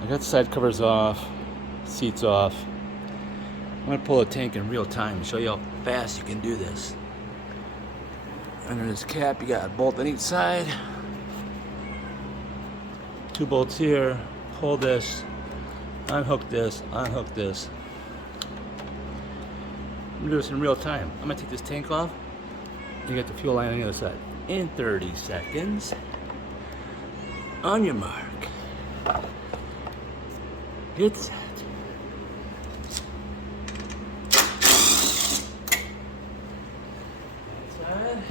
I got the side covers off, seats off. I'm gonna pull a tank in real time and show you how fast you can do this. Under this cap, you got a bolt on each side. 2 bolts here. Pull this, unhook this, unhook this. I'm gonna do this in real time. I'm gonna take this tank off and get the fuel line on the other side. In 30 seconds. On your mark. Get set. Outside.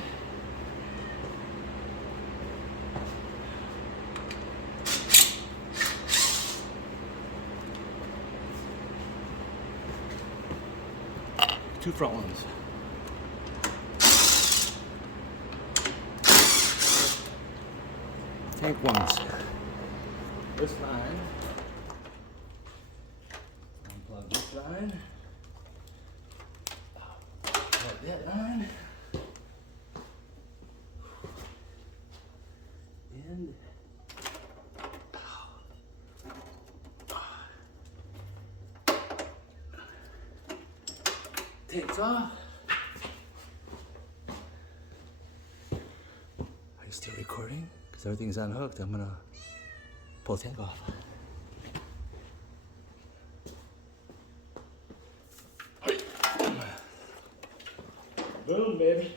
Two front ones. Tank ones. This line. Unplug this line. Plug that line. And takes off. Are you still recording? Because everything's unhooked. I'm gonna pull the tank off. Boom, baby.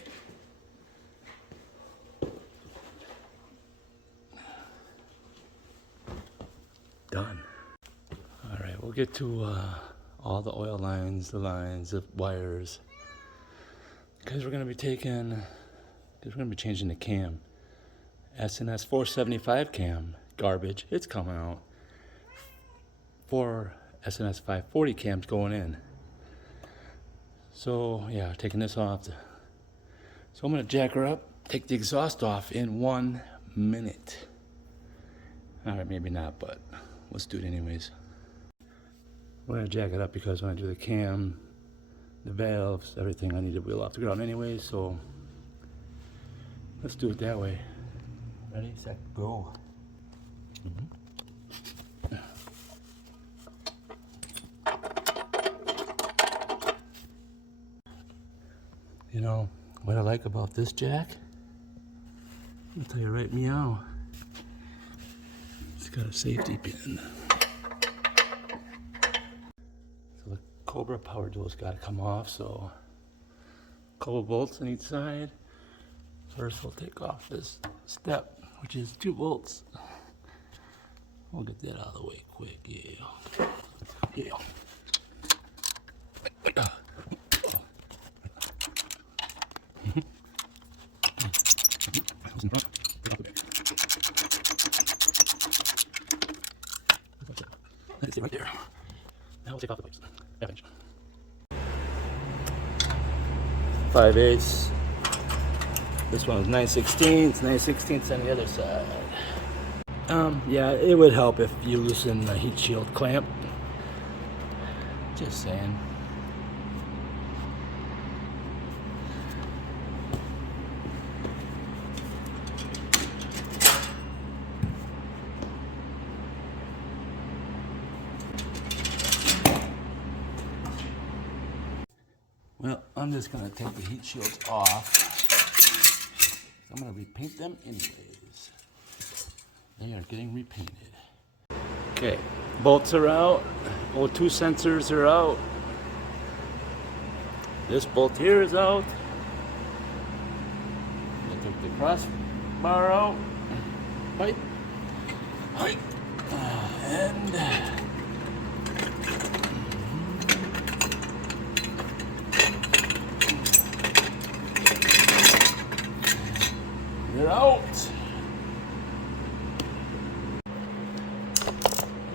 Done. All right, we'll get to all the oil lines, the wires, because we're gonna be changing the cam. ss475 cam, garbage, it's coming out. 4 ss540 cams going in. So yeah, taking this off. So I'm gonna jack her up, take the exhaust off in 1 minute. All right, maybe not, but let's do it anyways. I'm gonna jack it up because when I do the cam, the valves, everything, I need to wheel off the ground anyway, so let's do it that way. Ready, set, go. You know, what I like about this jack, I'll tell you right meow, it's got a safety pin. So the Cobra power tool's got to come off, so a couple bolts on each side. First we'll take off this step, which is 2 bolts. We'll get that out of the way quick, yeah. Yeah. Let's see right there. Now we'll take off the pipes. 5/8. This one is 9/16. 9/16 on the other side. Yeah, it would help if you loosen the heat shield clamp. Just saying. Well, I'm just gonna take the heat shields off. I'm gonna repaint them anyways. They are getting repainted. Okay, bolts are out. O2 sensors are out. This bolt here is out. I took the crossbar out. Right. Right. And get out.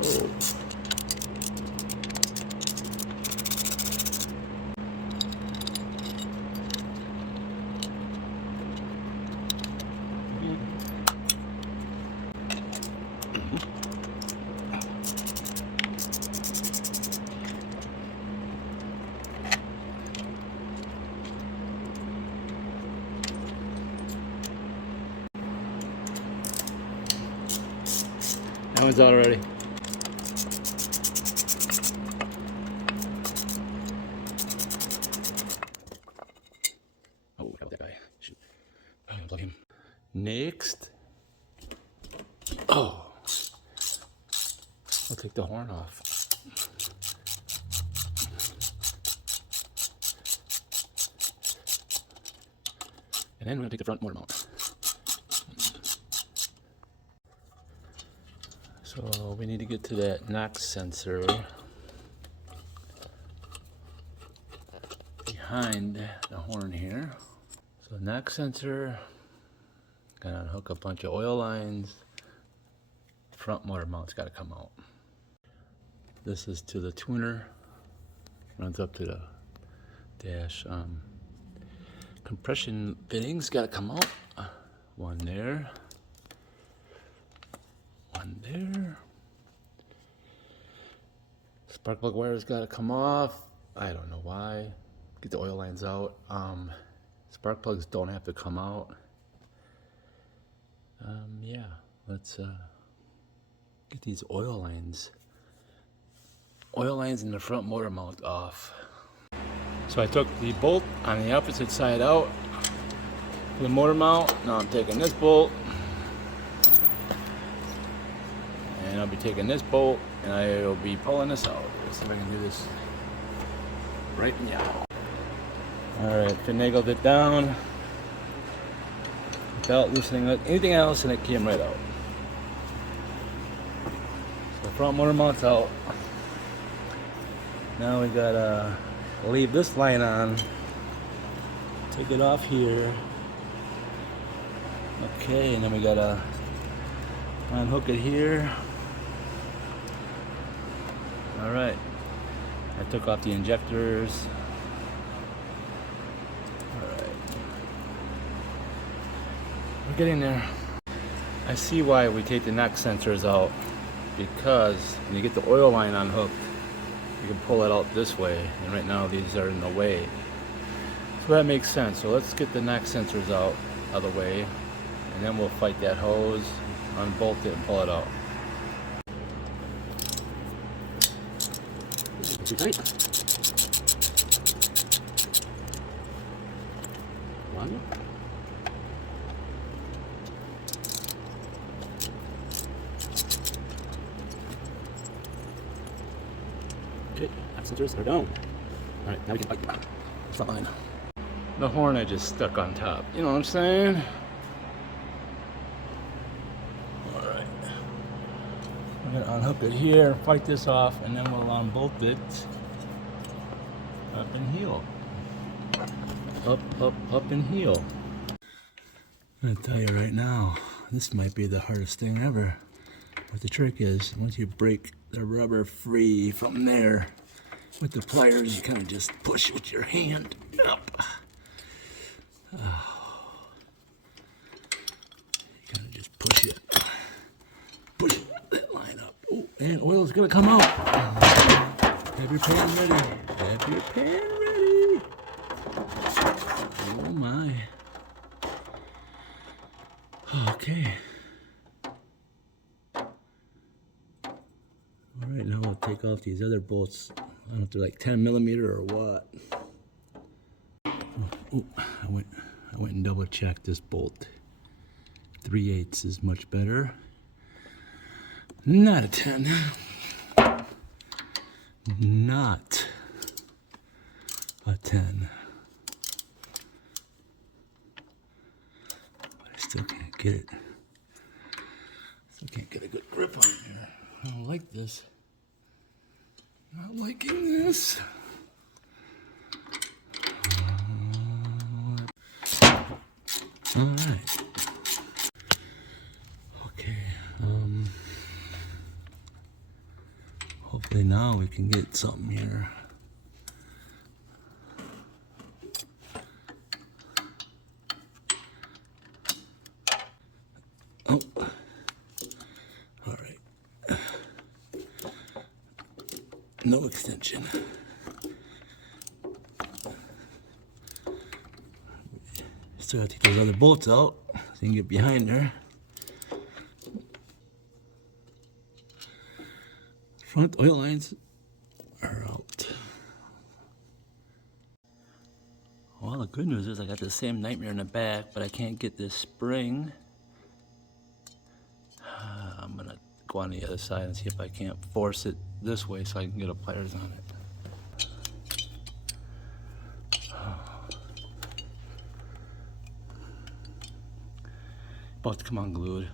Oh. That one's out already. Next, oh, we'll take the horn off. And then we're gonna take the front motor mount. So we need to get to that knock sensor behind the horn here. So knock sensor, gonna unhook a bunch of oil lines. Front motor mount's gotta come out. This is to the tuner, runs up to the dash. Compression fittings gotta come out. One there. One there. Spark plug wire's gotta come off. I don't know why. Get the oil lines out. Spark plugs don't have to come out. Yeah, let's get these oil lines in the front motor mount off. So I took the bolt on the opposite side out for the motor mount. Now I'm taking this bolt, and I'll be taking this bolt, and I'll be pulling this out. Let's see if I can do this right now. Alright, finagled it down without loosening anything else, and it came right out. So the front motor mount's out. Now we gotta leave this line on, take it off here. Okay, and then we gotta unhook it here. Alright, I took off the injectors. Alright, we're getting there. I see why we take the knock sensors out, because when you get the oil line unhooked, you can pull it out this way, and right now these are in the way. So that makes sense. So let's get the knock sensors out of the way, and then we'll fight that hose, unbolt it, and pull it out. Too tight. One. Okay, sensors are down. Alright, now we can fight the front line. The horn I just stuck on top. You know what I'm saying? Alright. We're gonna unhook it here, fight this off, and then we'll unbolt it up and heel. Up and heel. I'm gonna tell you right now, this might be the hardest thing ever. What the trick is, once you break the rubber free from there with the pliers, you kind of just push with your hand up. Oh. You kind of just push that line up. Oh, and oil's gonna come out. Have your pan ready. Have your pan ready. Oh my. Okay. Alright, now we'll take off these other bolts. I don't know if they're like 10 millimeter or what. Oh, I went and double checked this bolt. 3/8 is much better. Not a 10. Not a 10. But I still can't get it. Still can't get a good grip on it here. I don't like this. Not liking this. All right. Okay. Hopefully now we can get something here. Oh. All right. No extension. Still gotta take those other bolts out so you can get behind there. Front oil lines are out. Well, the good news is I got the same nightmare in the back, but I can't get this spring go on the other side and see if I can't force it this way so I can get a pliers on it. About to come unglued.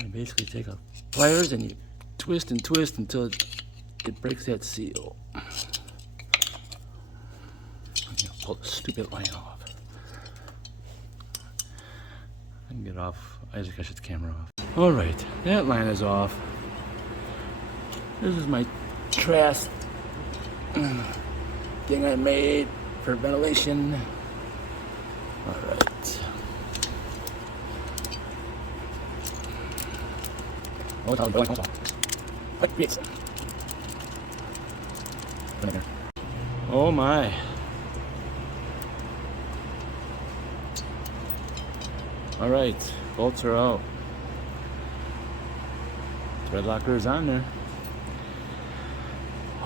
You basically take a pliers and you twist and twist until it breaks that seal. I'm gonna pull the stupid line off. I can get off. I just gotta shut the camera off. Alright, that line is off. This is my trash thing I made for ventilation. Alright. Oh, it's all going off. Oh my. Alright, bolts are out. Thread locker is on there.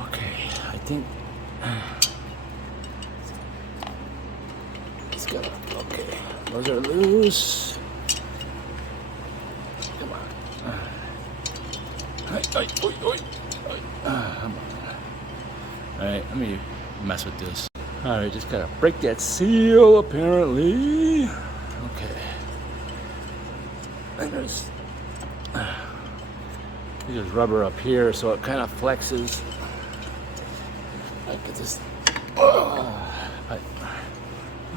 Okay, I think it's got okay. Those are loose. Come on. Alright, let me mess with this. Alright, just gotta break that seal apparently. Okay. And there's rubber up here so it kind of flexes. I could just what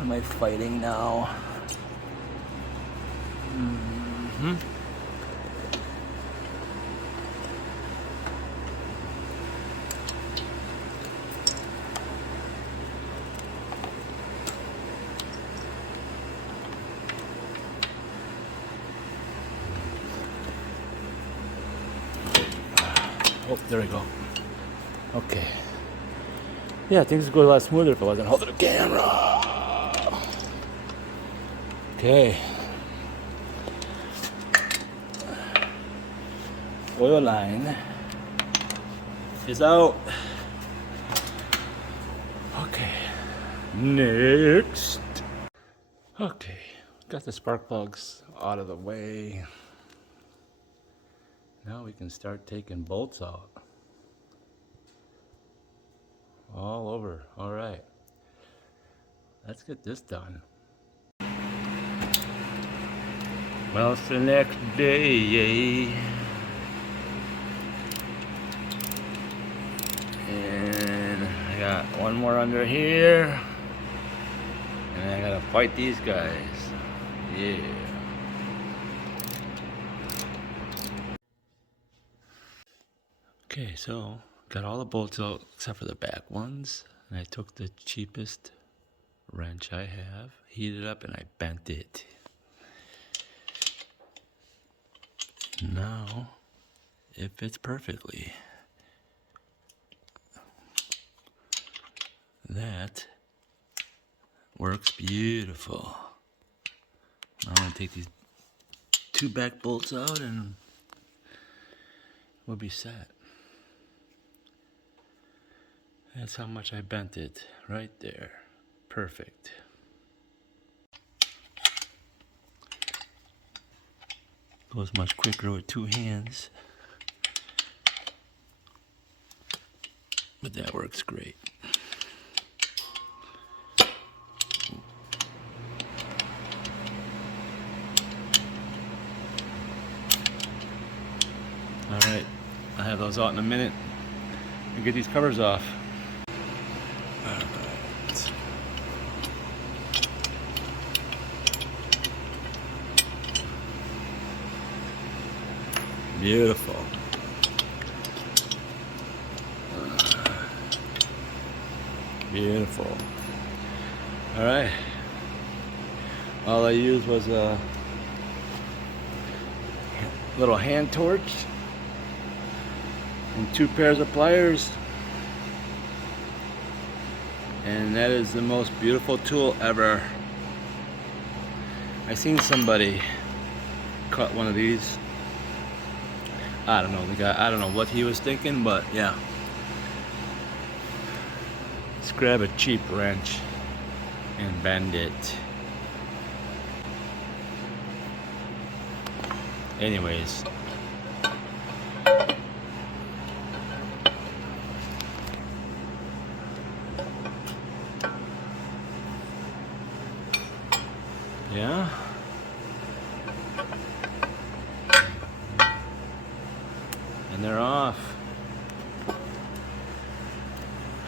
am I fighting now? Oh, there we go. Okay. Yeah, things would go a lot smoother if I wasn't holding the camera. Okay. Oil line is out. Okay. Next. Okay. Got the spark plugs out of the way. Now we can start taking bolts out. All over. All right. Let's get this done. Well, it's the next day. And I got one more under here. And I gotta fight these guys. Yeah. Okay, so got all the bolts out except for the back ones, and I took the cheapest wrench I have, heated it up, and I bent it. Now it fits perfectly. That works beautiful. Now I'm gonna take these two back bolts out and we'll be set. That's how much I bent it, right there. Perfect. Goes much quicker with two hands. But that works great. Alright, I'll have those out in a minute and get these covers off. Beautiful. Beautiful. All right. All I used was a little hand torch and two pairs of pliers. And that is the most beautiful tool ever. I seen somebody cut one of these. I don't know, the guy, I don't know what he was thinking, but yeah. Let's grab a cheap wrench and bend it. Anyways, And they're off.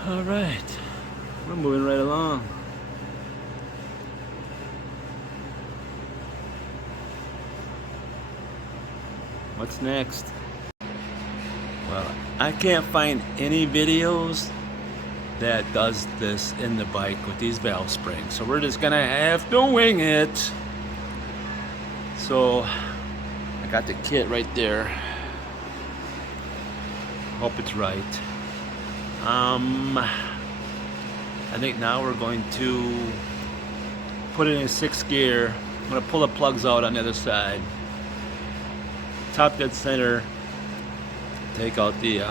All right, we're moving right along. What's next? Well, I can't find any videos that does this in the bike with these valve springs, so we're just gonna have to wing it. So I got the kit right there. Hope it's right. I think now we're going to put it in 6th gear. I'm gonna pull the plugs out on the other side. Top dead center. Take out the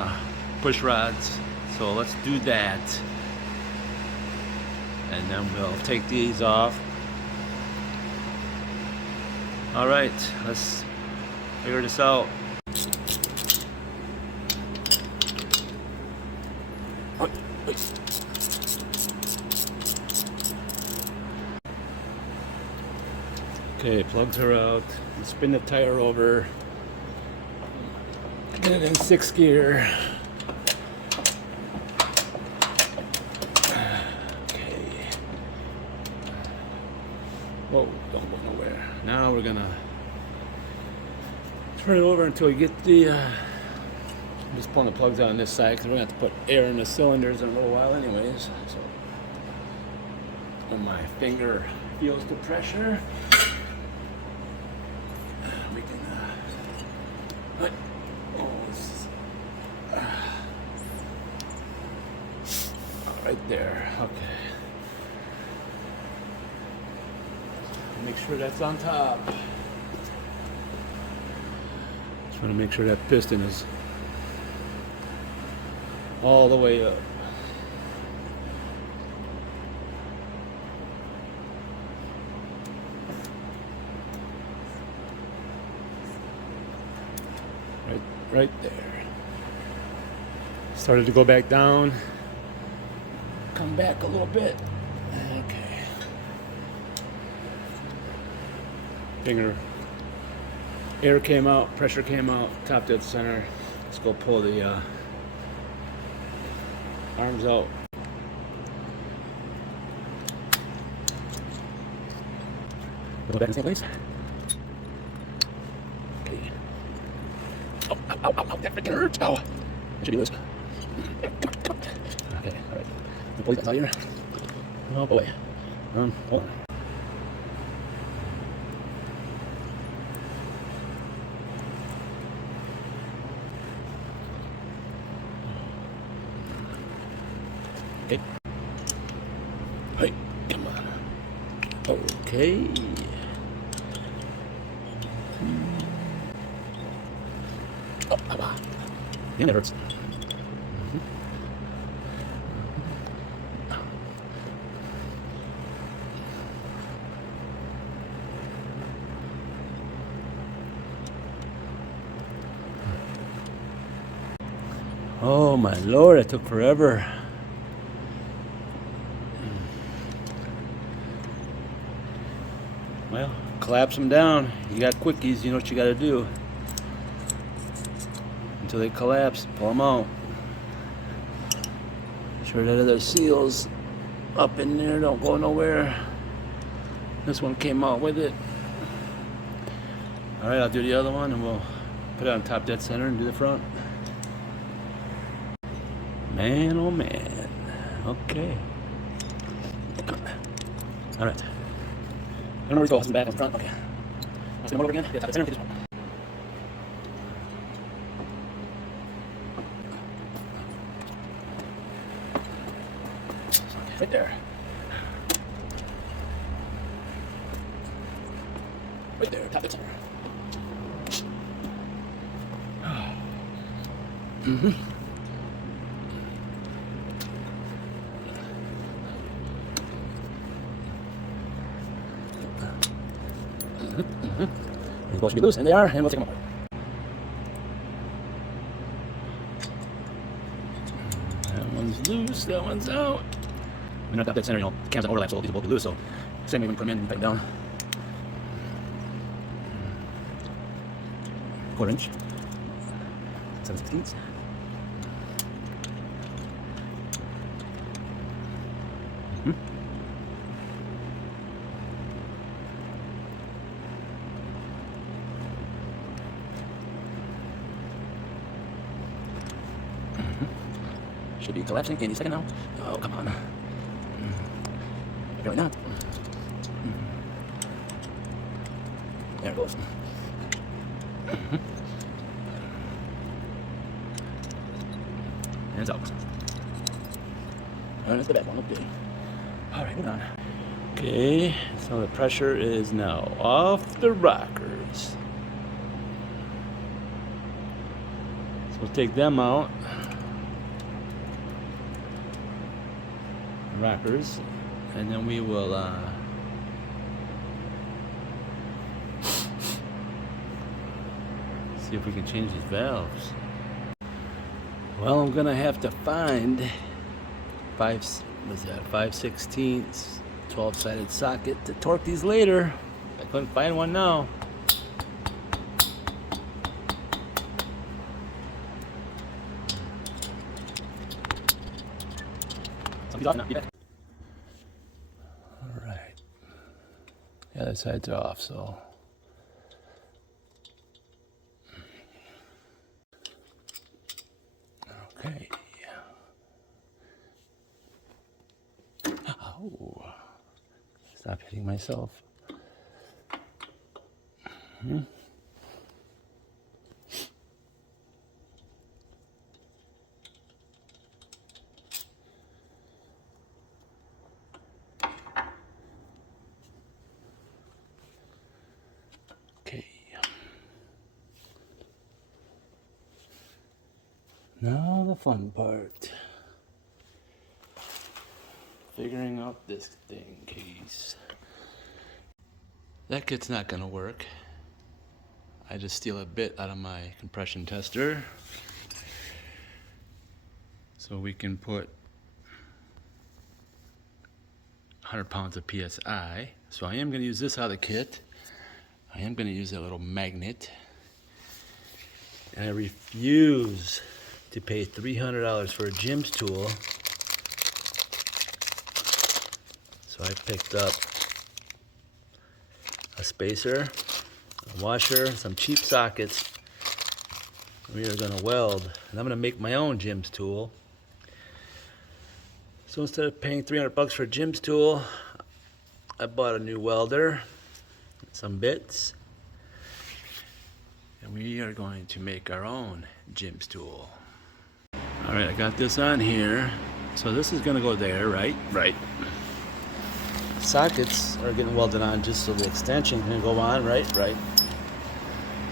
push rods. So let's do that. And then we'll take these off. All right, let's figure this out. Okay, plugs are out. Let's spin the tire over. Get it in 6th gear. Okay. Whoa, don't go nowhere. Now we're gonna turn it over until we get the I'm just pulling the plugs out on this side because we're gonna have to put air in the cylinders in a little while anyways. So when my finger feels the pressure, we can right there. Okay. Make sure that's on top. Just want to make sure that piston is all the way up. Right there. Started to go back down. Come back a little bit. Okay. Finger. Air came out, pressure came out, top dead center. Let's go pull the arms out. Go back in the same place. Okay. Oh, ow, ow, ow, that freaking hurts. Ow. It should be loose. Okay, alright. Pull these guys out here. Oh boy. Hold on. Okay. Hey, come on. Okay. Oh, bye-bye. Damn, it hurts. Oh my lord, it took forever. Well, collapse them down. You got quickies, you know what you gotta do. Until they collapse, pull them out. Make sure that other seal's up in there, don't go nowhere. This one came out with it. Alright, I'll do the other one and we'll put it on top dead center and do the front. Man, oh man. Okay. Alright. I don't know where to go. It's in the back, in the front. Okay. I'll spin them over again. Yeah, top dead center. Take this one. Right there. Right there, top dead center. Mm-hmm. They're supposed to be loose, and they are, and we'll take them apart. That one's loose, that one's out. When you're at that center, you know, the cams don't overlap, so these will both be loose, so same way when you put them in, you put them down. 1/4 inch. 7/16. Should be collapsing any second now. Oh, come on. Apparently not. There it goes. And it's out. And it's the back one, okay. Alright, moving on. Okay, so the pressure is now off the rockers. So we'll take them out. Rockers, and then we will see if we can change these valves. Well, I'm gonna have to find 5/16 12-sided socket to torque these later. I couldn't find one now. Alright. The other side's off, so. Okay. Oh. Stop hitting myself. Okay. Now the fun part. Figuring out this thing case. That kit's not gonna work. I just steal a bit out of my compression tester so we can put 100 pounds of PSI. So I am gonna use this out of the kit. I am gonna use that little magnet. And I refuse to pay $300 for a Jim's tool. So I picked up a spacer, a washer, some cheap sockets. We are gonna weld, and I'm gonna make my own Jim's tool. So instead of paying $300 for a Jim's tool, I bought a new welder, some bits, and we are going to make our own Jim's tool. All right, I got this on here. So this is gonna go there, right? Right. Sockets are getting welded on just so the extension can go on, right? Right.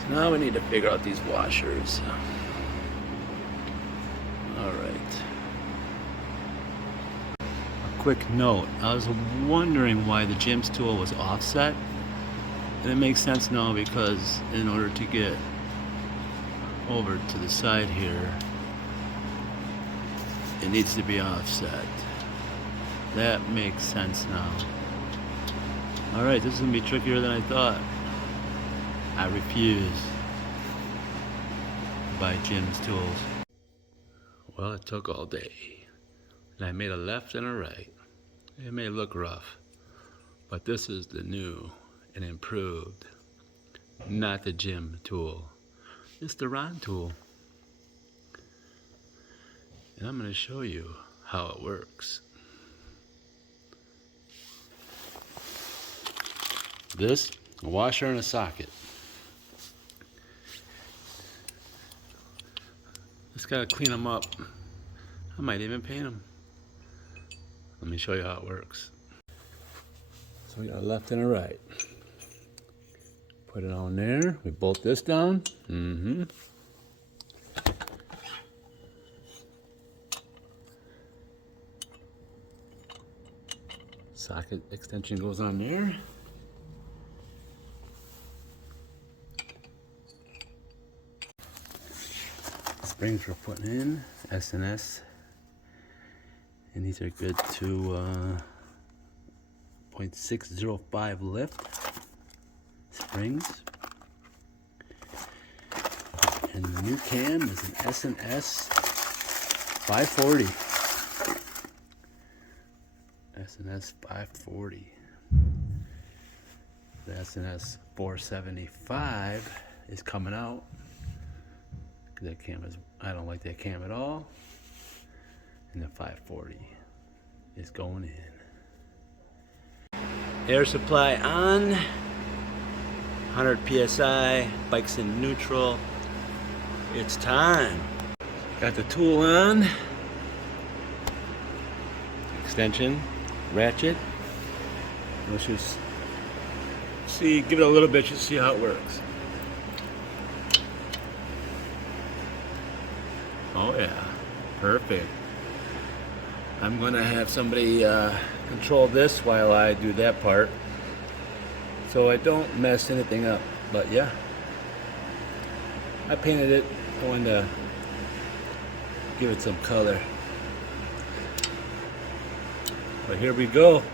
So now we need to figure out these washers. All right. A quick note, I was wondering why the Jim's tool was offset. And it makes sense now because in order to get over to the side here, it needs to be offset. That makes sense now. Alright, this is going to be trickier than I thought. I refuse to buy Jim's tools. Well, it took all day. And I made a left and a right. It may look rough, but this is the new and improved, not the Jim tool. It's the Ron tool. And I'm going to show you how it works. This, a washer and a socket. Just gotta clean them up. I might even paint them. Let me show you how it works. So we got a left and a right. Put it on there. We bolt this down. Socket extension goes on there. Springs we're putting in, S&S, and these are good to 0.605 lift springs. And the new cam is an ss540. ss540. The ss475 is coming out. That cam is, I don't like that cam at all. And the 540 is going in. Air supply on. 100 PSI, bike's in neutral. It's time. Got the tool on. Extension, ratchet. Let's just see, give it a little bit, just see how it works. Oh yeah, perfect. I'm gonna have somebody control this while I do that part, so I don't mess anything up. But yeah, I painted it. I wanted to give it some color. But here we go.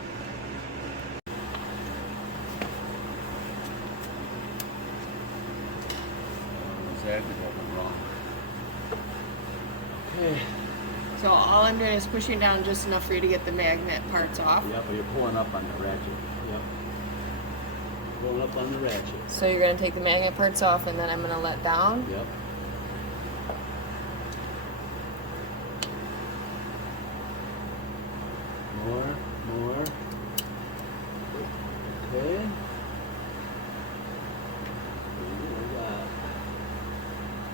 Exactly what went wrong. Okay. So all I'm doing is pushing down just enough for you to get the magnet parts off. Yep, but you're pulling up on the ratchet. Yep. Pulling up on the ratchet. So you're going to take the magnet parts off and then I'm going to let down? Yep. More. Okay.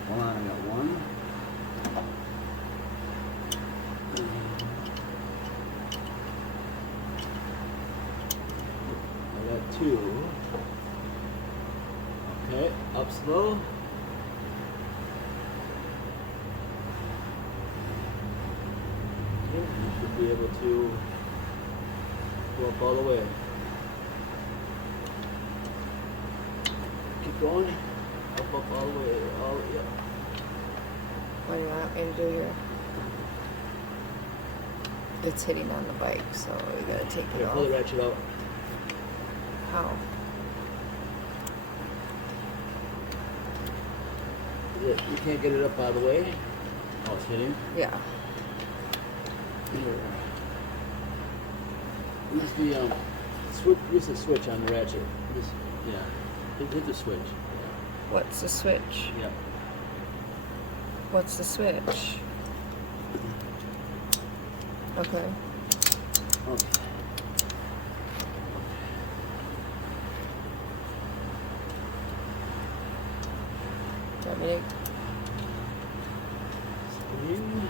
Hold on, I got one. I got two. Okay, up slow. Okay, you should be able to go up all the way. Keep going. Up all the way. All, yeah. What do you want me to do here? It's hitting on the bike, so we gotta take it off. Pull the ratchet out. How? You can't get it up out of the way. Oh, it's hitting? Yeah. Here. Use the switch. Use the switch on the ratchet. Yeah. Hit the switch. Yeah. What's the switch? Yeah. What's the switch? Okay. Okay. Got me. Spring.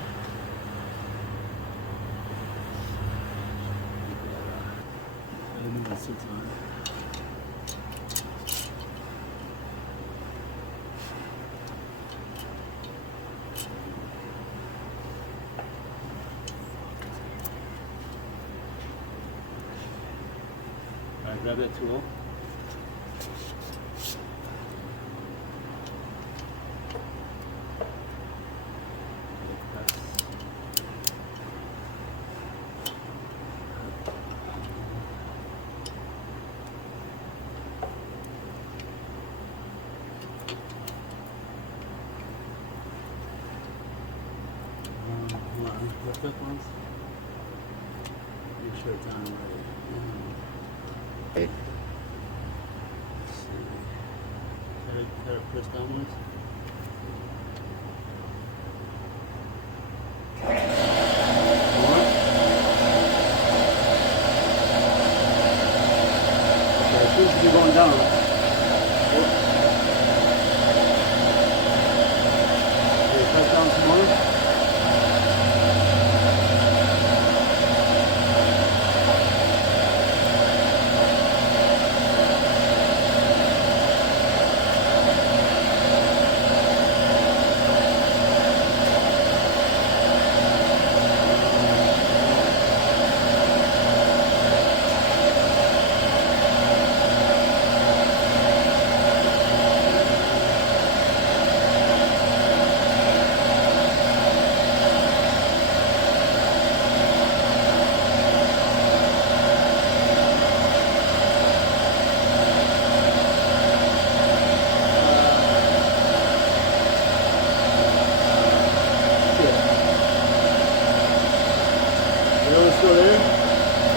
I don't know what sits on. Alright, grab that tool. Hold on, the fifth ones. Make sure it's on right. Right. Let's see. Gotta press downwards. Okay, it seems to be going down. Okay, press down some more.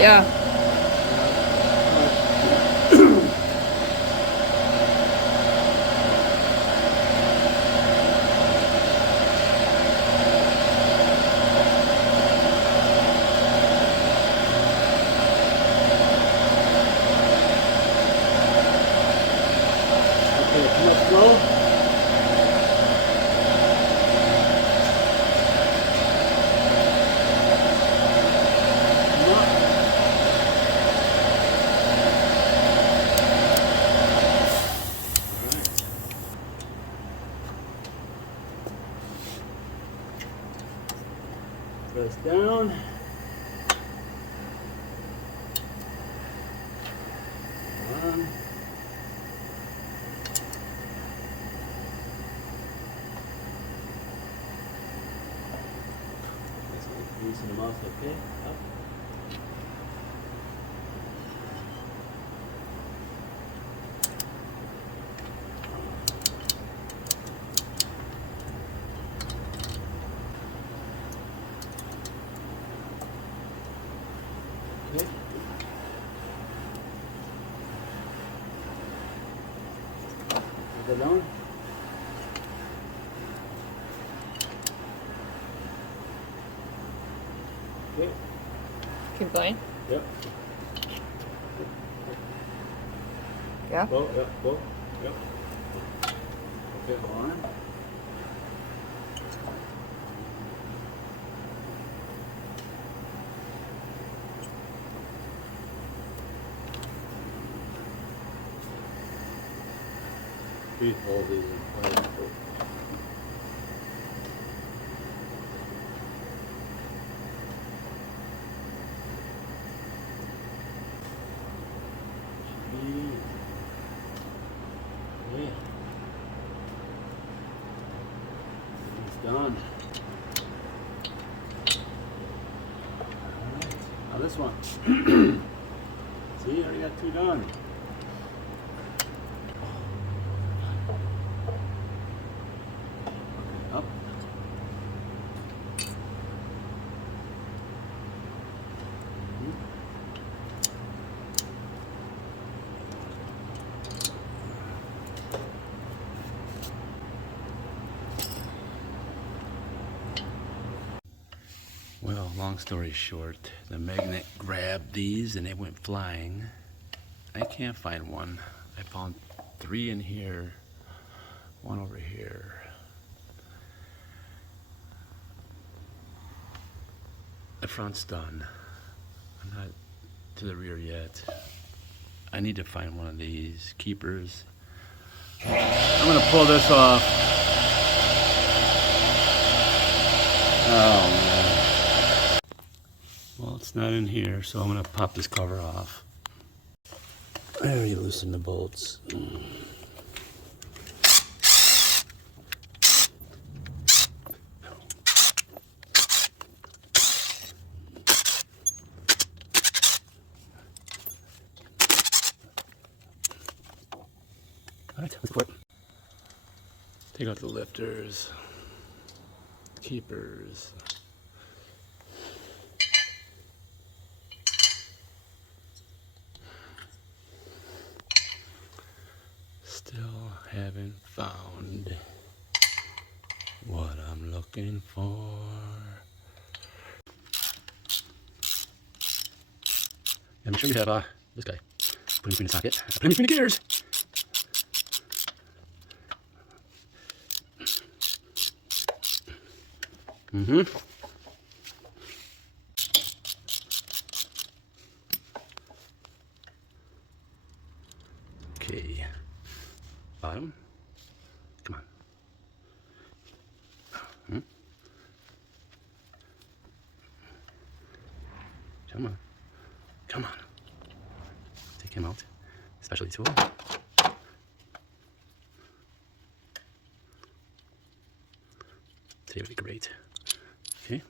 Yeah. Okay, come up slow. Press down. On. Using the mouse, okay? Up. Okay. Is it on? Okay. Keep going. Yep. Yeah. Go, yep, go, yep. Okay, go on. Please hold these in place. Yeah. It's done. Alright. Now this one. See, I already got 2 done. Okay, up. Well, long story short, the magnet grabbed these and they went flying. I can't find one. I found 3 in here, 1 over here. The front's done. I'm not to the rear yet. I need to find one of these keepers. I'm gonna pull this off. Oh man. Well, it's not in here, so I'm gonna pop this cover off. I already loosened the bolts. Alright, let's quit. Take out the lifters, keepers. Still haven't found what I'm looking for. And make sure you have this guy. Put him between the socket. Put him between the gears. Okay. Bottom. Come on. Come on. Come on. Take him out. Specialty tool. Today would be great. Okay.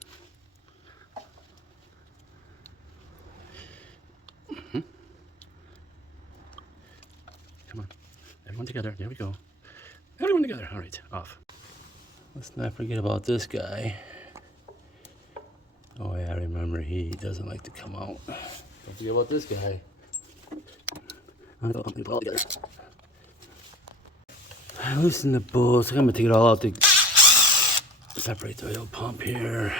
Come on. Everyone together. There we go. Everyone together. All right. Off. Let's not forget about this guy. Oh yeah, I remember he doesn't like to come out. Don't forget about this guy. I loosen the bolts. I'm gonna take it all out to separate the oil pump here.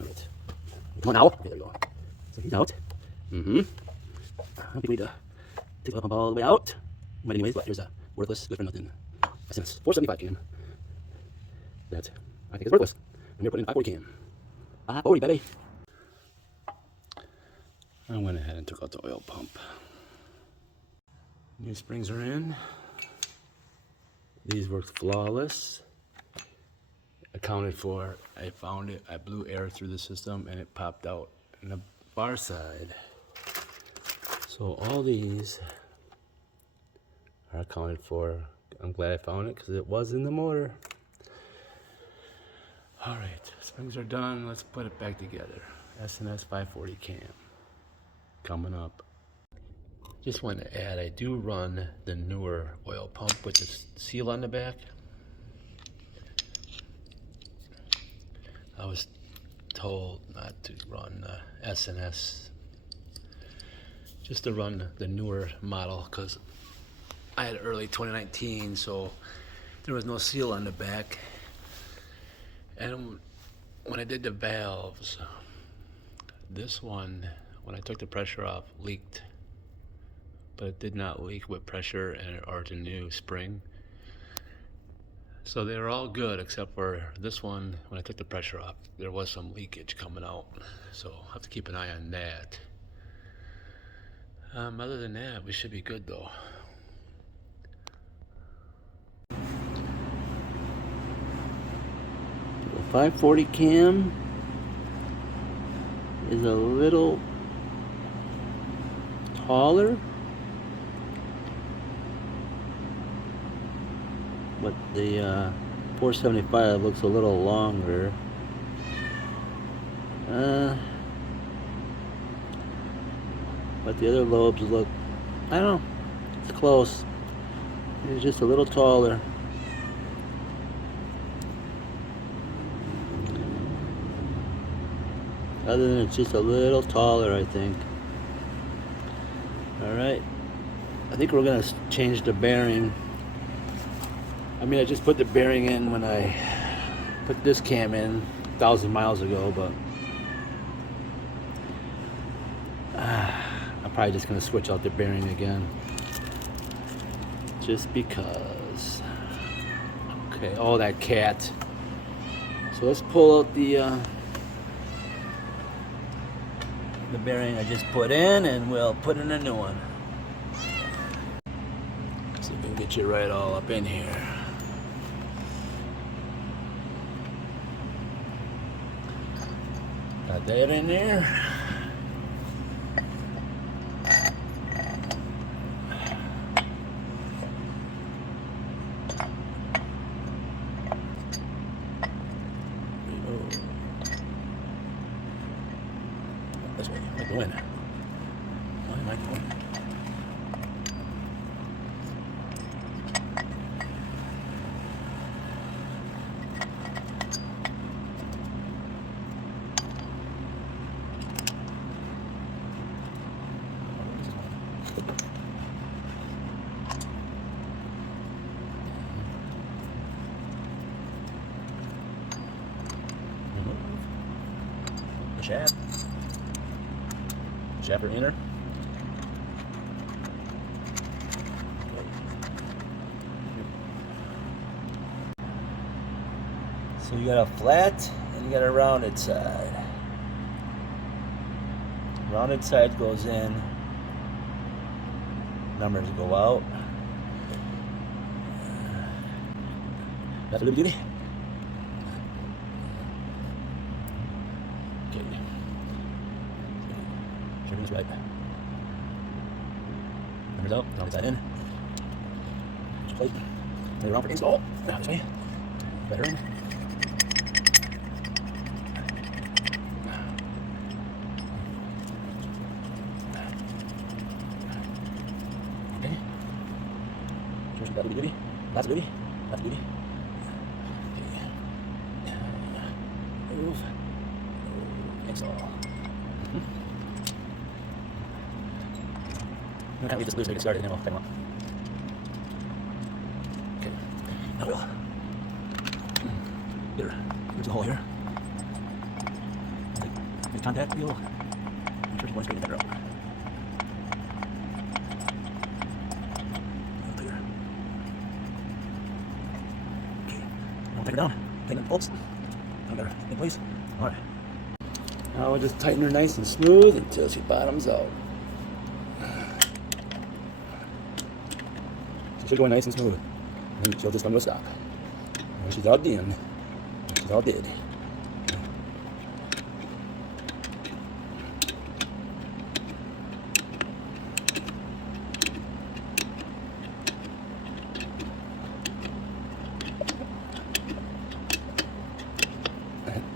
Alright. Come on now. Okay, there we go. So he's out. I think we need to take the oil pump all the way out. But anyways, here's a worthless, good for nothing ss475 cam. That I think is worthless. I'm gonna put in 540 cam. 540, baby. I went ahead and took out the oil pump. New springs are in. These worked flawless. Accounted for, I found it, I blew air through the system and it popped out in the bar side. So all these are accounted for. I'm glad I found it because it was in the motor. All right, springs are done. Let's put it back together. ss540 cam coming up. Just want to add, I do run the newer oil pump with the seal on the back. I was told not to run S&S, just to run the newer model because I had early 2019, so there was no seal on the back. And when I did the valves, this one, when I took the pressure off, leaked, but it did not leak with pressure and or the new spring. So they were all good except for this one. When I took the pressure off, there was some leakage coming out, so I'll have to keep an eye on that. Other than that, we should be good though. The 540 cam is a little taller, but the 475 looks a little longer. But the other lobes look, I don't know, it's close. It's just a little taller. Other than it's just a little taller, I think. Alright, I think we're gonna change the bearing. I mean, I just put the bearing in when I put this cam in 1,000 miles ago, but I'm probably just gonna switch out the bearing again. Just because. Okay, oh, that cat. So let's pull out the bearing I just put in, and we'll put in a new one. See if we can get you right all up in here. Got that in there. This way. What am I doing? What am I doing? The shaft. Shaft or inner. So you got a flat and you got a rounded side. Rounded side goes in, numbers go out. That's a little bitty. Okay. Everything's right. Numbers out, rounded side in. Just plate. Lay around for install. Now this way. Better in. Okay. Here's that little bitty. That's a bitty. That's a bitty. Okay. Move. That's all. I'm gonna leave this loose so we can start it and then we'll tighten them up. Okay, now we'll get her. Here's the hole here. Make contact, wheel. Make sure you want to straighten that rope. Take her down, tighten the bolts. Got her in place. All right. Now we'll just tighten her nice and smooth until she bottoms out. She should go nice and smooth. And she'll just come to a stop. When she's all done, she's all dead.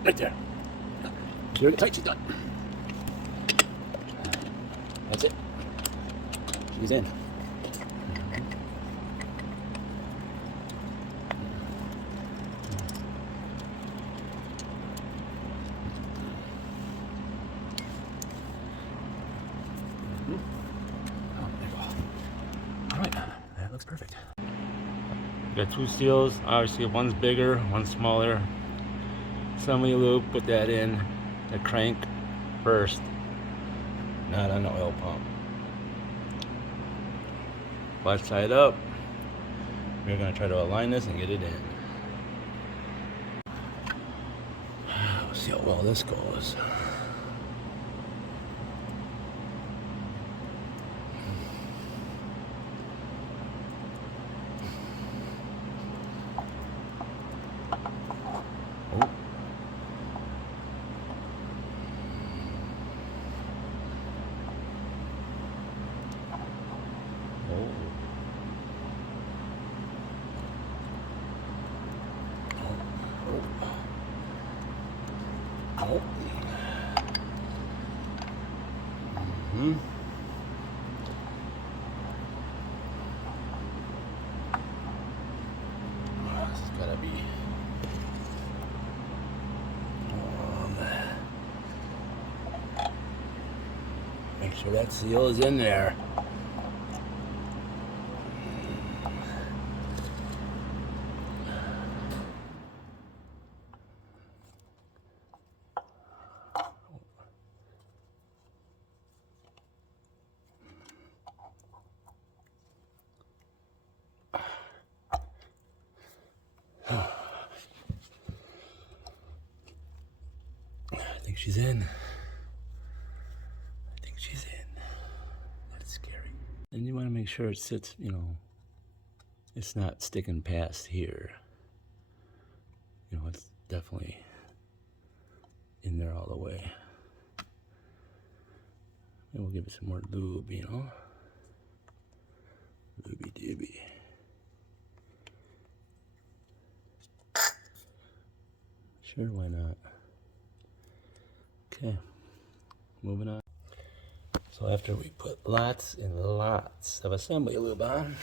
Right there. She's tight, she's done. That's it. She's in. Alright, that looks perfect. Got two seals, obviously one's bigger, one's smaller. Assembly loop, put that in the crank first, not on the oil pump. Left side up. We're going to try to align this and get it in. We'll see how well this goes. Oh. Mm-hmm. Oh, this has gotta be make sure that seal is in there. I think she's in. I think she's in. That's scary. And you want to make sure it sits, you know, it's not sticking past here. You know, it's definitely in there all the way. And we'll give it some more lube, you know. Looby dooby. Sure, why not? Okay, moving on. So after we put lots and lots of assembly lube on,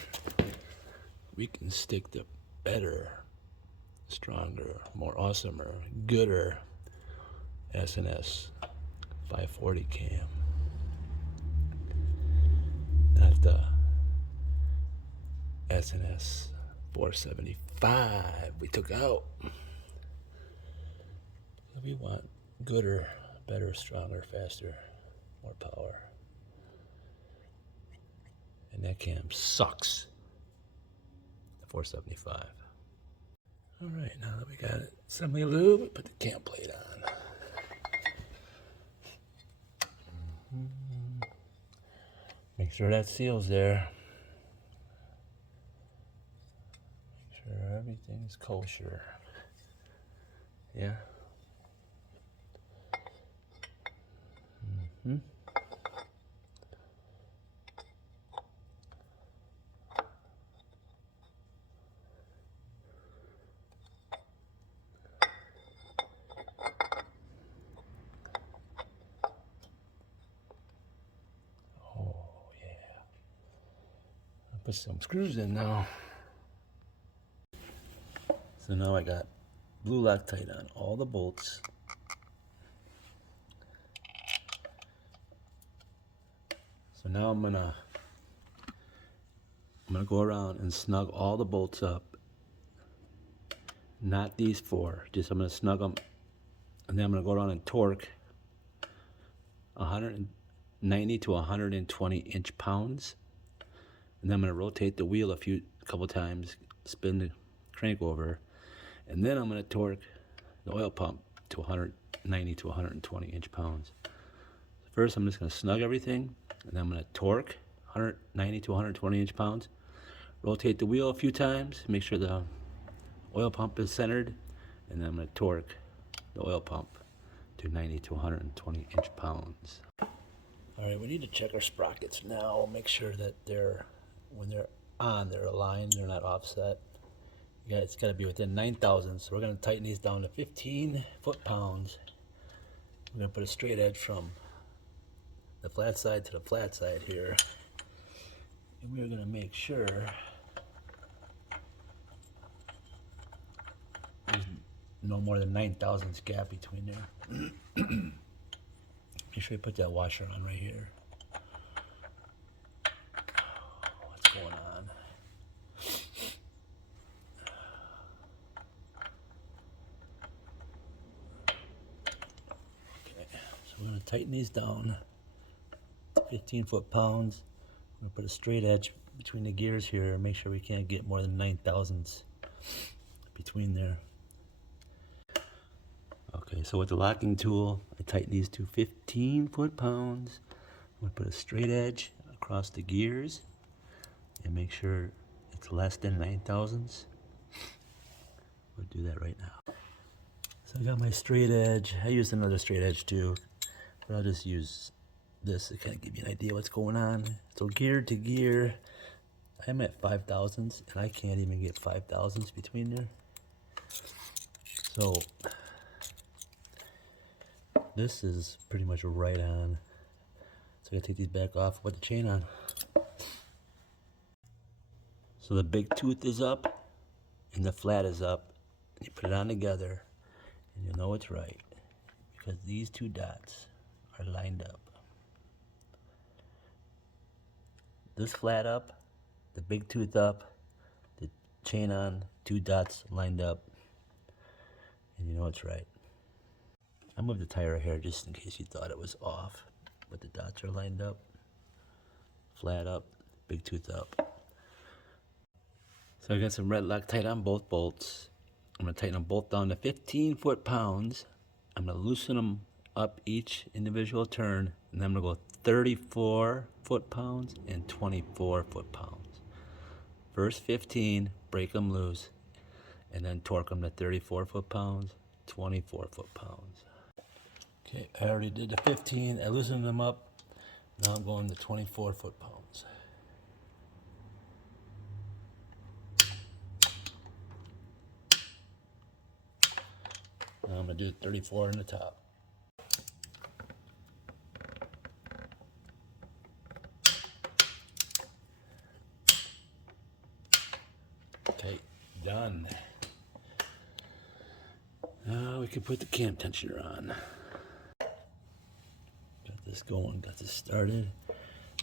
we can stick the better, stronger, more awesomer, gooder ss540 cam. Not the ss475 we took out. We want gooder, better, stronger, faster, more power. And that cam sucks. The 475. Alright, now that we got assembly lube, we put the cam plate on. Make sure that seal's there. Make sure everything's kosher. Yeah. Mm-hmm. Put some screws in now. So now I got blue Loctite on all the bolts. So now I'm gonna go around and snug all the bolts up. Not these four, just I'm gonna snug them, and then I'm gonna go around and torque 190 to 120 inch-pounds. And then I'm gonna rotate the wheel a couple times, spin the crank over, and then I'm gonna torque the oil pump to 190 to 120 inch-pounds. First, I'm just gonna snug everything, and then I'm gonna torque 190 to 120 inch-pounds, rotate the wheel a few times, make sure the oil pump is centered, and then I'm gonna torque the oil pump to 90 to 120 inch-pounds. All right, we need to check our sprockets now, make sure that when they're on, they're aligned, they're not offset. It's got to be within 9 thousandths. So we're going to tighten these down to 15 foot-pounds. We're going to put a straight edge from the flat side to the flat side here. And we're going to make sure there's no more than 9 thousandths gap between there. Make sure you put that washer on right here. What's going on? Okay, so we're going to tighten these down. 15 foot-pounds. I'm going to put a straight edge between the gears here and make sure we can't get more than 9 thousandths between there. Okay, so with the locking tool, I tighten these to 15 foot-pounds. I'm going to put a straight edge across the gears and make sure it's less than 9 thousandths. We'll do that right now. So I got my straight edge. I used another straight edge too, but I'll just use this to kind of give you an idea what's going on. So gear to gear, I'm at 5 thousandths, and I can't even get 5 thousandths between there. So this is pretty much right on. So I gotta take these back off, put the chain on. So the big tooth is up and the flat is up. You put it on together and you'll know it's right because these two dots are lined up. This flat up, the big tooth up, the chain on, 2 dots lined up, and you know it's right. I moved the tire here just in case you thought it was off, but the dots are lined up, flat up, big tooth up. So I got some red Loctite on both bolts. I'm going to tighten them both down to 15 foot-pounds. I'm going to loosen them up each individual turn, and then I'm going to go 34 foot-pounds and 24 foot-pounds. First 15, break them loose, and then torque them to 34 foot-pounds, 24 foot-pounds. Okay, I already did the 15. I loosened them up. Now I'm going to 24 foot-pounds. Now I'm going to do 34 in the top. Okay, done. Now we can put the cam tensioner on. Got this going, got this started.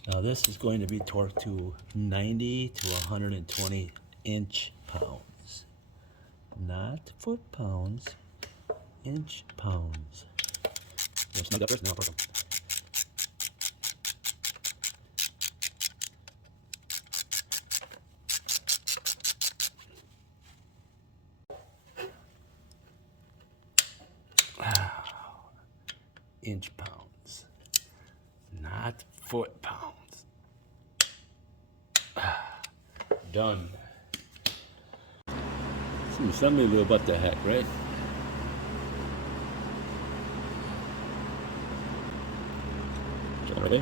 Now this is going to be torqued to 90 to 120 inch-pounds. Not foot-pounds, inch-pounds. They're snugged up first, now I'll torque them. Inch-pounds, not foot-pounds. Done. Some assembly will about the heck, right? Is that ready?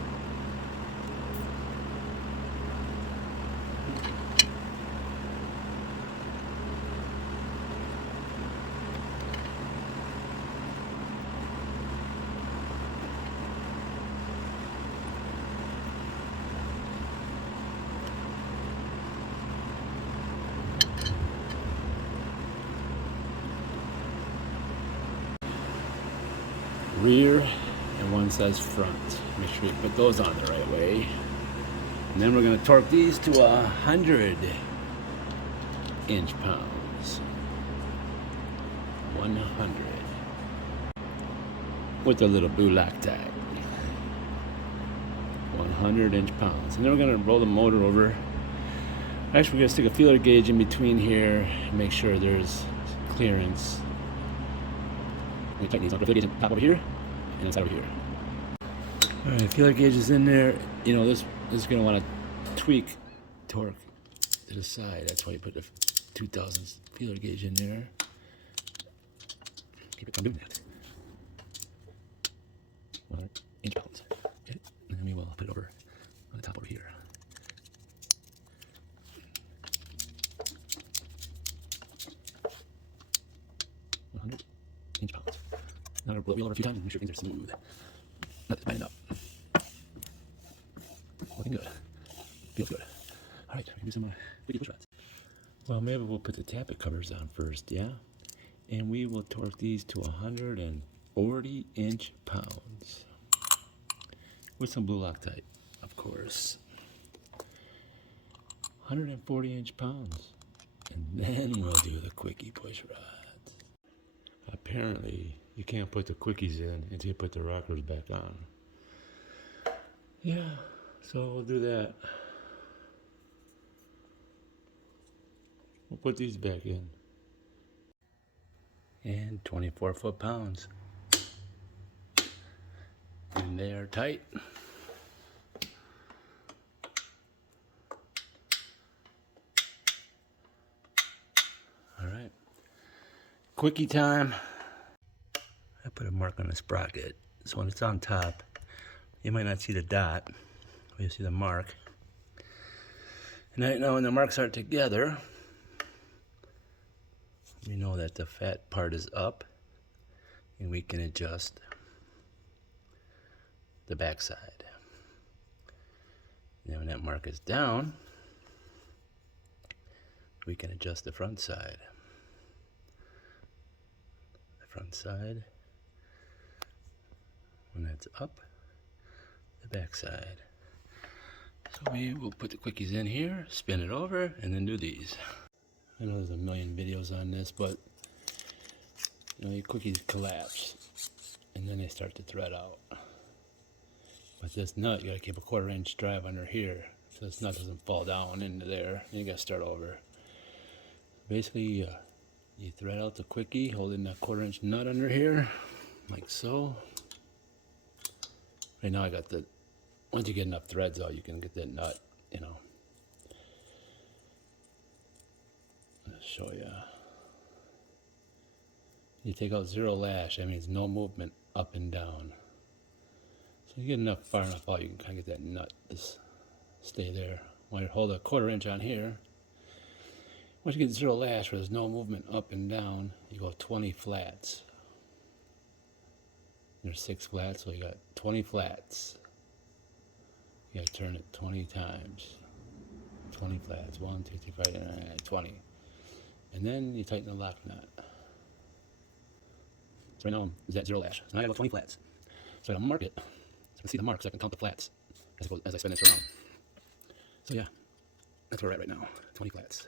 Rear and one says front. Make sure you put those on the right way. And then we're going to torque these to 100 inch-pounds. 100. With a little blue Loctite. 100 inch-pounds. And then we're going to roll the motor over. Actually, we're going to stick a feeler gauge in between here and make sure there's clearance. We tighten these up. Feeler gauge on top over here and inside over here. All right, feeler gauge is in there. You know, this is going to want to tweak torque to the side. That's why you put the 2000 feeler gauge in there. Keep it from doing that. 100 inch-pounds. Okay, and then we will put it over on the top over here. Inch-pounds. Now I'll blow it over a few times and make sure things are smooth. Not just bend up. Looking good. Feels good. Alright, we can do some push rods. Well, maybe we'll put the tappet covers on first, yeah? And we will torque these to 140 inch-pounds. With some blue Loctite, of course. 140 inch-pounds. And then we'll do the quickie push rods. Apparently, you can't put the quickies in until you put the rockers back on. Yeah, so we'll do that. We'll put these back in. And 24 foot-pounds. And they are tight. All right. Quickie time. I put a mark on the sprocket, so when it's on top, you might not see the dot, but you see the mark. And now when the marks are together, we know that the fat part is up, and we can adjust the back side. And when that mark is down, we can adjust the front side. The front side. When that's up, the back side. So we will put the quickies in here, spin it over, and then do these. I know there's a million videos on this, but you know, your quickies collapse, and then they start to thread out. But this nut, you gotta keep a 1/4 inch drive under here, so this nut doesn't fall down into there. Then you gotta start over. Basically, you thread out the quickie, holding that 1/4 inch nut under here, like so. Right now I got the, once you get enough threads out, you can get that nut, you know. I'll show you. You take out 0 lash, that means no movement up and down. So you get enough, far enough out, you can kind of get that nut to stay there. When you hold a 1/4 inch on here, once you get 0 lash where there's no movement up and down, you go 20 flats. There's 6 flats, so you got 20 flats. You gotta turn it 20 times. 20 flats. 1, 2, 3, 4, 5, 9, 20. And then you tighten the lock nut. So right now it's at 0 lash. So now I got 20 flats. So I gotta mark it. So I can see the mark so I can count the flats as I spin this around. So yeah, that's where we're at right now. 20 flats.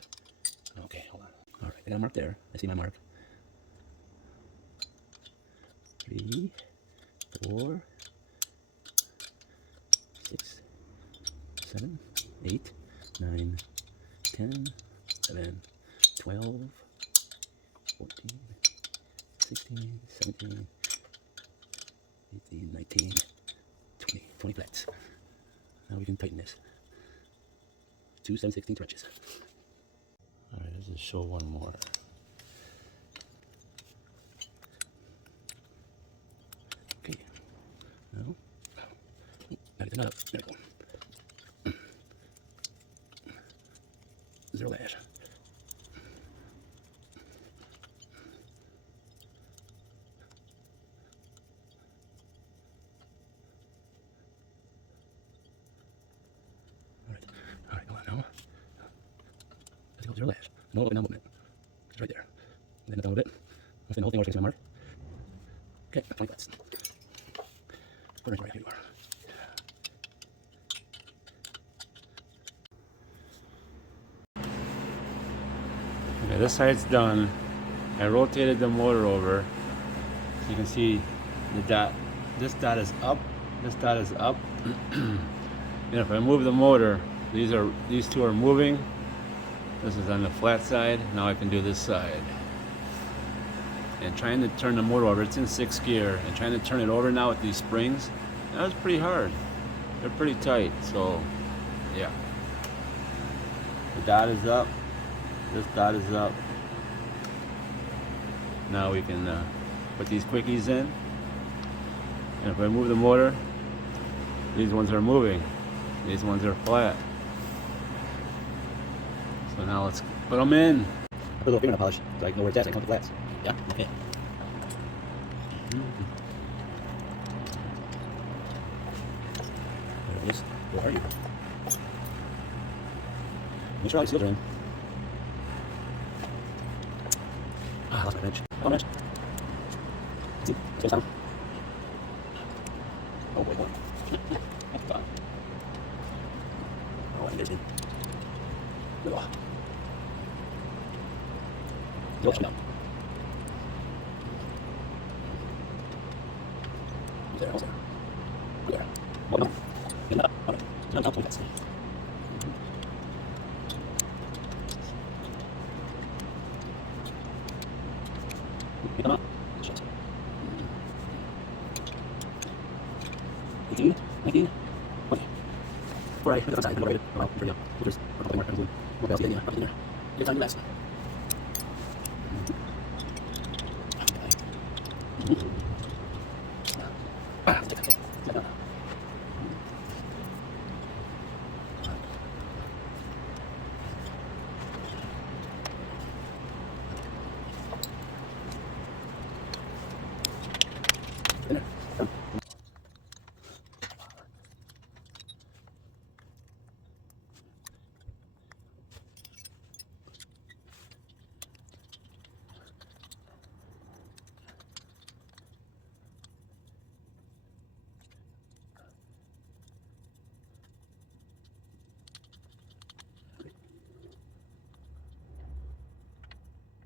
Okay, hold on. Alright, I got a mark there. I see my mark. 3, 4, 6, 7, 8, 9, 10, 11, 12, 14, 16, 17, 18, 19, 20 flats. Now we can tighten this. 2 7/16 wrenches. Alright, let's just show one more. Okay. No. Gotta get the nut up. There we go. 0 lash. Alright, come on now. Let's go 0 lash. No up and down movement. It's right there. Then up a little bit. I'll spin the whole thing over to my mark. Okay, 20 flats. 1/4 inch right, here you are. Okay, this side's done. I rotated the motor over. So you can see the dot. This dot is up. This dot is up. And if I move the motor, these two are moving. This is on the flat side. Now I can do this side. And trying to turn the motor over, it's in 6th gear, and trying to turn it over now with these springs, that was pretty hard. They're pretty tight, so yeah. The dot is up. This dot is up. Now we can put these quickies in. And if I move the motor, these ones are moving. These ones are flat. So now let's put them in. Put a little fingernail polish so I know where it's at so I can come to flats. Yeah? Okay. There it is. Where are you? Make sure all your seals are in. Ah, I lost my wrench. Come on, wrench. See? Slow down. Oh, boy, boy. That's fine. Oh, I think there's in. Ugh. Go down. There, almost there. There. Oh, no. Get that up. All right. So now 20 minutes. Get them up. Shit. 18, 19, 20. Before I hit the outside, I'm going to go right. There we go. Filters. A couple more. I'm going to go. Yeah, up in there. Get time to rest.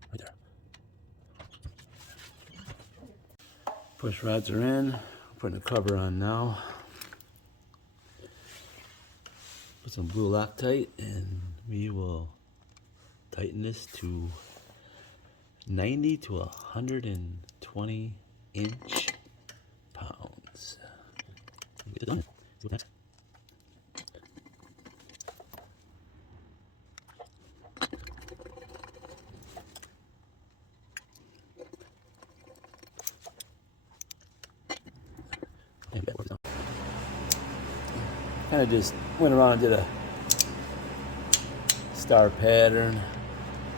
Right there. Push rods are in. Putting the cover on now. Put some blue Loctite and we will tighten this to 90 to 120 inch pounds. Get it done. See what next. Kind of just went around and did a star pattern.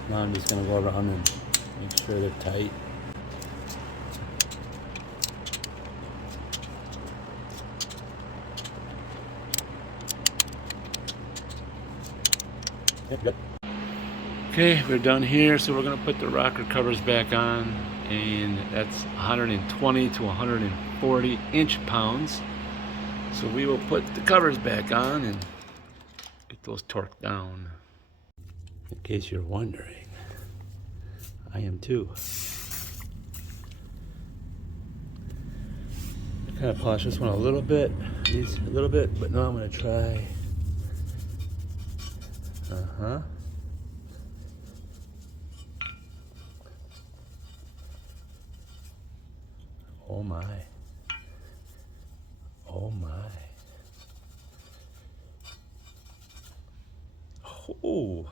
Now I'm just going to go around and make sure they're tight. Yep, good. Okay, we're done here, so we're going to put the rocker covers back on, and that's 120 to 140 inch pounds. So we will put the covers back on and get those torqued down. In case you're wondering, I am too. I kind of polish this one a little bit, but now I'm going to try. Oh my. Oh my. Oh.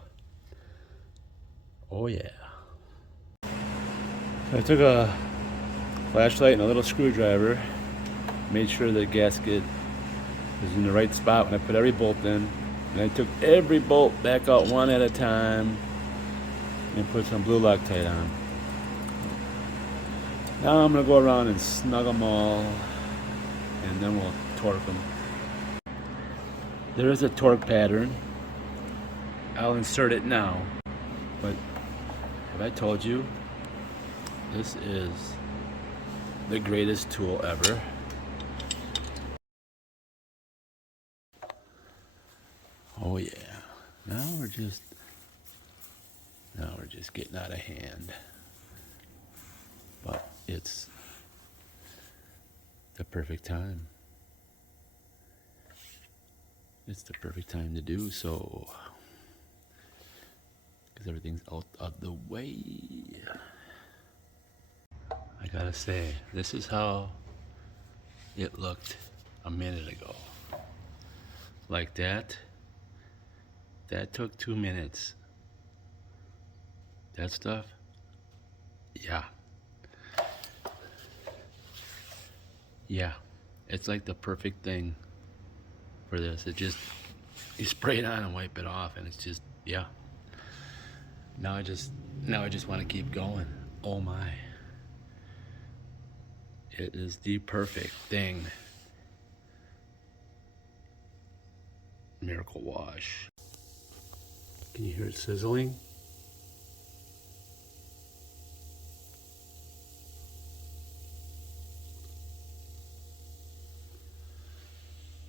Oh yeah. So I took a flashlight and a little screwdriver, made sure the gasket was in the right spot when I put every bolt in. And I took every bolt back out one at a time and put some blue Loctite on. Now I'm going to go around and snug them all, and then we'll torque them. There is a torque pattern. I'll insert it now. But have I told you, this is the greatest tool ever. Oh yeah. Now we're just Now we're just getting out of hand. But it's the perfect time. It's the perfect time to do so. Because everything's out of the way. I gotta say, this is how it looked a minute ago. Like that. That took 2 minutes. That stuff, yeah. Yeah, it's like the perfect thing for this. It just, you spray it on and wipe it off and it's just, yeah. Now I just want to keep going. Oh my. It is the perfect thing. Miracle Wash. Can you hear it sizzling?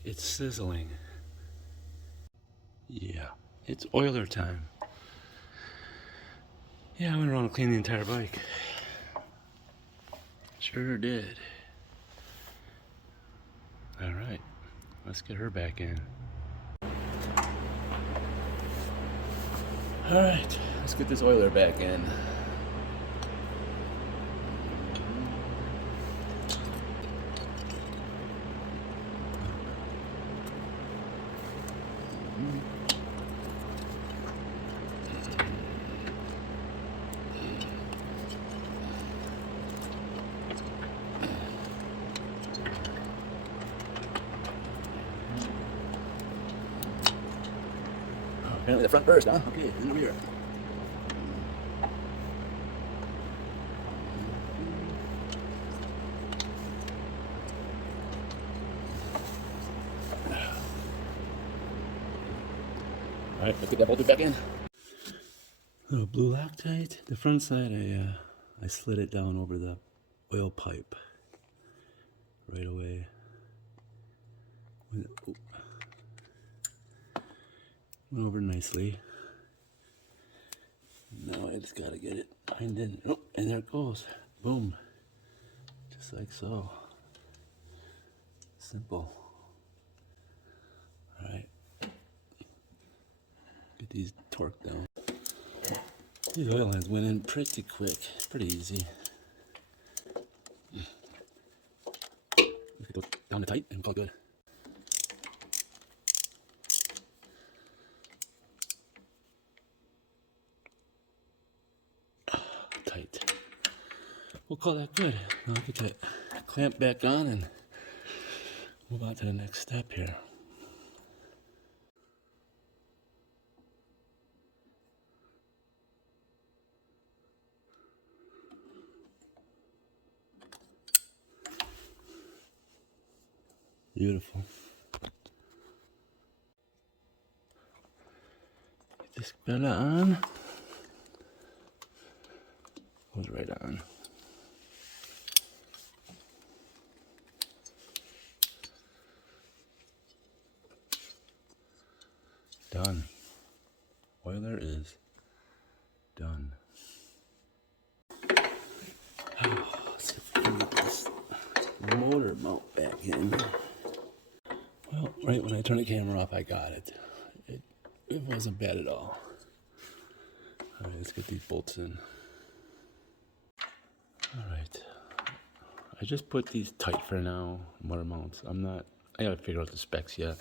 It's sizzling. Yeah, it's oiler time. Yeah, I went around and cleaned the entire bike. Sure did. All right, let's get her back in. All right, let's get this oiler back in. Apparently the front first, huh? Okay, then the rear. All right, let's get that bolted back in. Little blue Loctite. The front side, I slid it down over the oil pipe right away. Went over nicely. Now I just gotta get it lined in. Oh, and there it goes. Boom. Just like so. Simple. All right. Get these torqued down. These oil lines went in pretty quick. Pretty easy. Go down to tight and call it good. Tight. We'll call that good. Now I'll get that clamp back on and move on to the next step here. Beautiful. Get this fella on. Goes right on. Done. Oiler is done. Let's see if we can get this motor mount back in. Well, right when I turned the camera off, I got it. It wasn't bad at all. All right, let's get these bolts in. All right. I just put these tight for now, motor mounts. I gotta figure out the specs yet.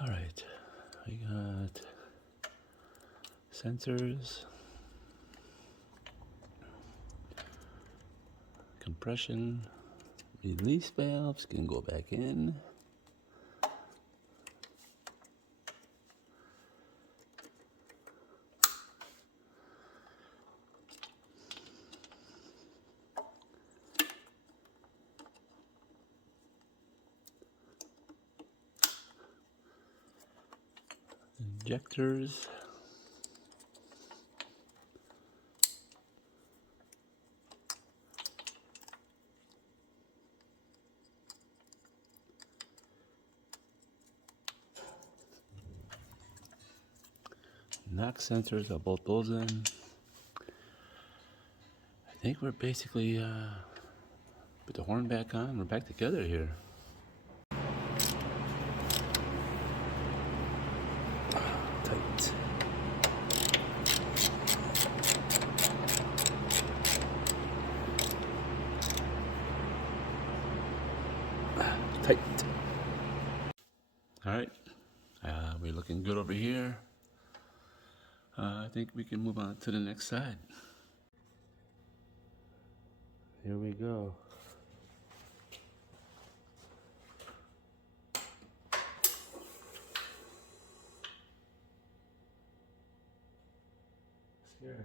All right, I got sensors, compression, release valves can go back in. Injectors. knock sensors, I'll bolt those in. I think we're basically put the horn back on. We're back together here. Tight. Tight. All right, we're looking good over here. I think we can move on to the next side. Here we go. Scary.